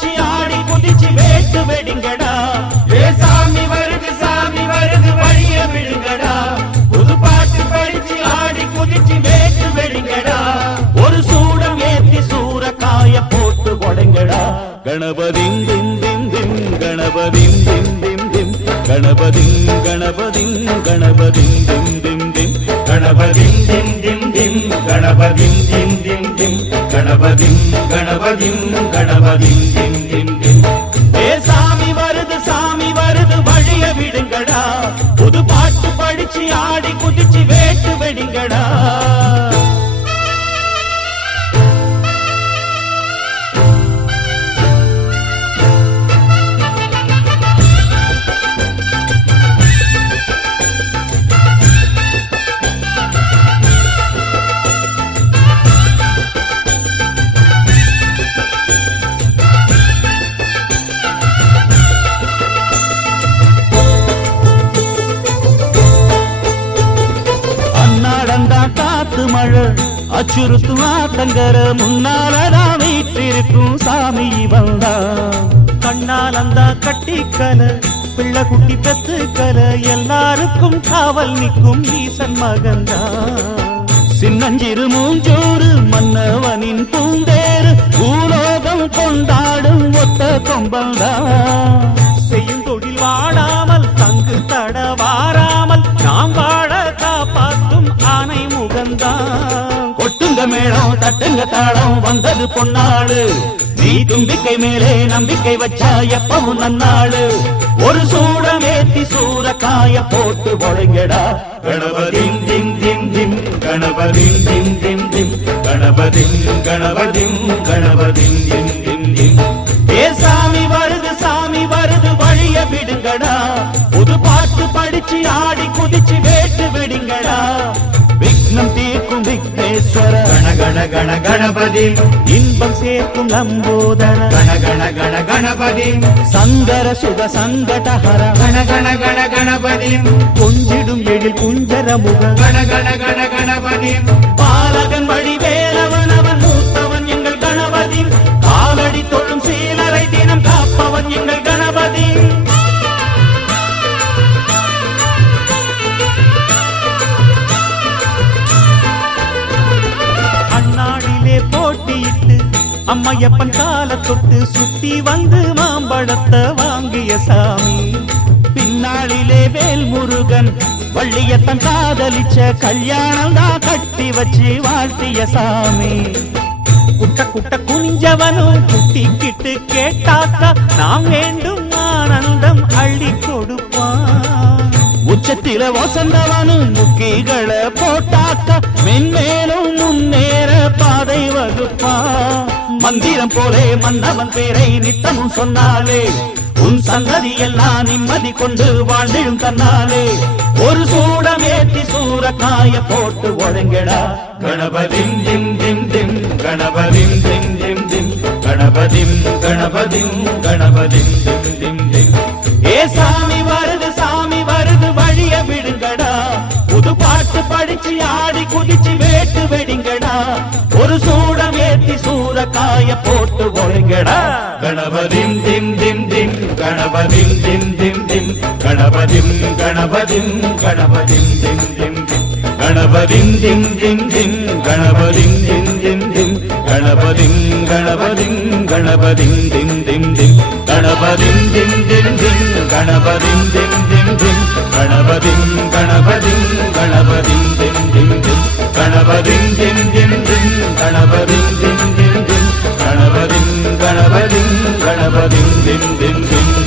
படிச்சு ஆடி குதிச்சு வேட்டு வெடிங்கடா. ஏ சாமி வருது வழிய விடுங்கடா. புது பாட்டு படிச்சு ஆடி குதிச்சு வேட்டு வெடிங்கடா. ஒரு சூடம் ஏத்தி சூரக்காய போட்டு கொடைங்கடா. கணபதிம் திம் திம் திம் கணபதிம் திம் திம் திம் கணபதிம் கணபதிம் கணபதிம் திம் திம் திம் கணபதிம் திம் திம் திம் கணபதிம் திம் திம் திம் கணபதிம் கணபதிம் கணபதிம் திம் திம் திம். ஏ சாமி வருது வழிய விடுங்கடா. புது பாட்டு படிச்சு ஆடி குதிச்சு வேட்டு வெடிங்கடா. காத்து மழை அச்சுறுத்தும் ஆத்தங்கர முன்னாலதான் வீட்டிருக்கும் சாமி வந்தா. கண்ணாலந்தா கட்டிக்கல பிள்ளை குட்டி பெத்துக்கல எல்லாருக்கும் காவல் நிற்கும் ஈசன் மகந்தா. சின்னஞ்சிறு மூஞ்சூறு மன்னவனின் பூந்தேறு பூலோகம் கொண்டாடும் ஒத்த கொம்பந்தா. செய்யும் தொழில் வாடாமல் தங்கு தட வாராமல் நாம் வாழ காப்பாற்றும் ஆனை முகந்தான். கொட்டுங்க மேளம் தட்டுங்க தாளம் வந்தது பொன்னாடு. நீ தும்பிக்கை மேலே நம்பிக்கை வச்சா எப்பவும் நன்னாடு. ஒரு சூடம் ஏத்தி சூரக்காய போட்டு கொடைங்கடா. கணபதிம் திம் திம் திம் கணபதிம் திம் திம் திம் கணபதிம் கணபதிம் கணபதிம் திம் திம் திம். ஏ சாமி வருது வழிய விடுங்கடா. புது பாட்டு படிச்சு ஆடி குதிச்சு வேட்டு வெடிங்கடா. விக்னம் தீர்க்கும் விக்னேஸ்வர கண கண கண கணபதி. இன்பம் சேர்க்கும் லம்போதர கண கண கண கணபதி. சங்கர சுக சங்கடஹர கண கண கண கணபதி. கொஞ்சிடும் எழில் குஞ்சர முக கண கண கண கணபதி. பாலகன் வழி வேலவன் அவன் மூத்தவன் எங்கள் கணபதி. காலடி தொழும் சீலரை தினம் காப்பவன் எங்கள் கணபதி. அண்ணாடிலே போட்டியிட்டு அம்மையப்பன் கால தொட்டு சுத்தி வந்து மாம்பழத்தை வாங்கிய சாமி. பின்னாளிலே வேல் முருகன் வள்ளியத்தன் காதலிச்ச கல்யாணம் தான் கட்டி வச்சு வாழ்த்திய சாமி. குட்ட குட்ட குனிஞ்சவனும் குட்டிக்கிட்டு கேட்டாக்கா நாம் வேண்டும் ஆனந்தம் அள்ளி கொடுப்பான். உச்சத்தில வசந்தவனும் முக்கிகளை போட்டாக்கா மென்மேலும் முன்னேற பாதை வகுப்பான். மந்திரம் போலே மன்னவன் பேரை நித்தமும் சொன்னாலே உன் சந்ததி எல்லாம் நிம்மதி கொண்டு வாழ்ந்திடும் தன்னாலே. ஒரு சூடம் ஏத்தி சூரக்காய போட்டு ஒழுங்கடா. கணபதிம் திம் திம் திம் கணபதிம் திம் திம் திம் கணபதிம் கணபதிம் கணபதிம் திம் திம் திம். ஏ சாமி வருது வழிய விடுங்கடா. புது பாட்டு படிச்சு ஆடி குதிச்சு வேட்டு வெடிங்கடா. ஒரு சூடம் ஏத்தி சூரக்காய போட்டு ஒழுங்கடா. கணபதிம் திம் திம் திம் கணபதிம் திம் திம் திம் கணபதிம் கணபதிம் கணபதிம் திம் திம் திம் கணபதிம் திம் திம் திம் கணபதிம் திம் திம் திம் கணபதிம் கணபதிம் கணபதிம் திம் திம் திம் கணபதிம் திம் திம் திம் கணபதிம் திம் திம் திம் கணபதிம் கணபதிம் கணபதிம் திம் திம் திம் கணபதிம் திம் திம் திம் கணபதிம் திம் திம் திம் கணபதிம் கணபதிம் கணபதிம் திம் திம் திம்.